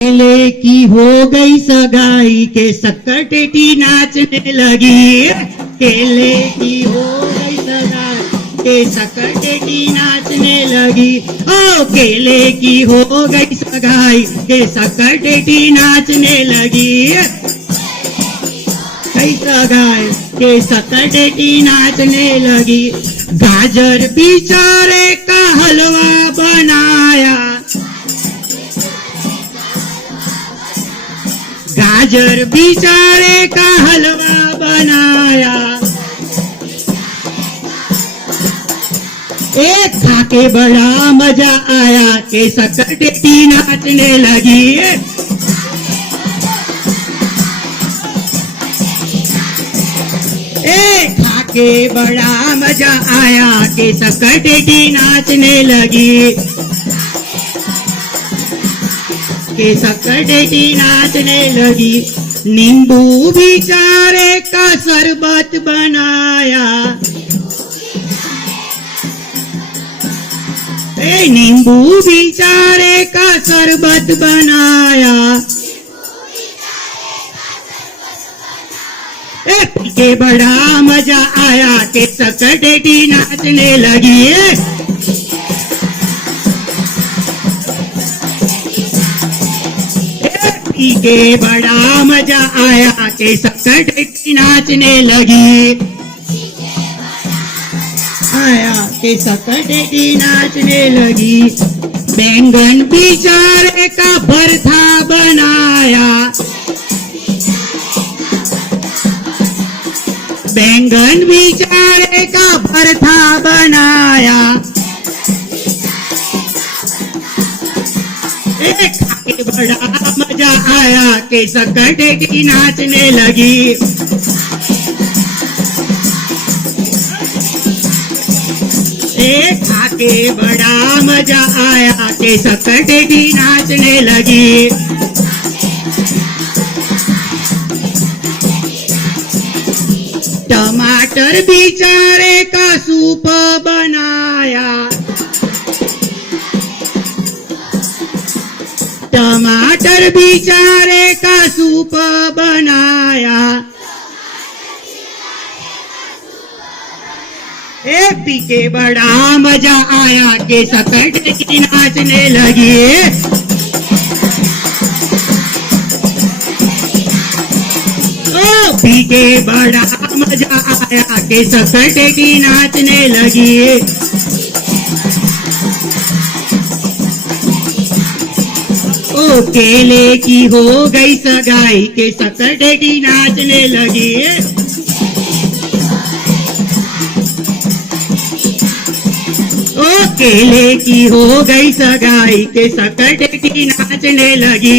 केले की हो गई सगाई के शक्कर टेटी नाचने लगी। केले की हो गई सगाई के शक्कर टेटी नाचने लगी। ओ केले की हो गई सगाई के शक्कर टेटी नाचने लगी। कई सगाई के शक्कर टेटी नाचने लगी। गाजर बिचारे का हलवा बनाया। गाजर बिचारे का हलवा बनाया। एक खाके बड़ा मजा आया के शक्कर टेटी नाचने लगी। एक खाके बड़ा मजा आया के शक्कर टेटी नाचने लगी। के शक्कर टेटी नाचने लगी। नींबू बिचारे का शरबत बनाया। नींबू बिचारे का शरबत बनाया। के बड़ा मजा आया के शक्कर टेटी नाचने लगी। के बड़ा मजा आया के शक्कर टेटी नाचने लगी। आया के शक्कर टेटी नाचने लगी। बैंगन बिचारे का भरथा बनाया। बैंगन बिचारे का भरथा बनाया। खाके बड़ा मजा आया के शक्कर टेटी नाचने लगी। खाके बड़ा मजा आया के शक्कर टेटी नाचने लगी। टमाटर बिचारे का सूप बनाया। टमाटर बिचारे का सूप बनाया। पी के बड़ा मजा आया के शक्कर टेटी नाचने लगी। पी के बड़ा मजा आया के शक्कर टेटी नाचने लगी। ओ केले की हो गई सगाई के शक्कर टेटी नाचने लगी। ओ केले की हो गई सगाई के शक्कर टेटी नाचने लगी।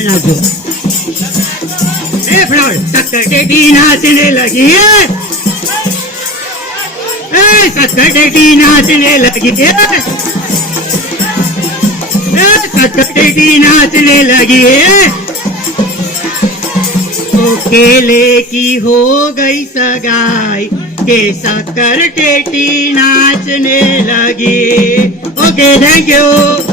नाचो शक्कर टेटी नाचने लगी। शक्कर टेटी नाचने लगी। शक्कर टेटी नाचने लगी। तो केले की हो गई सगाई के शक्कर टेटी नाचने लगी। Okay, thank you.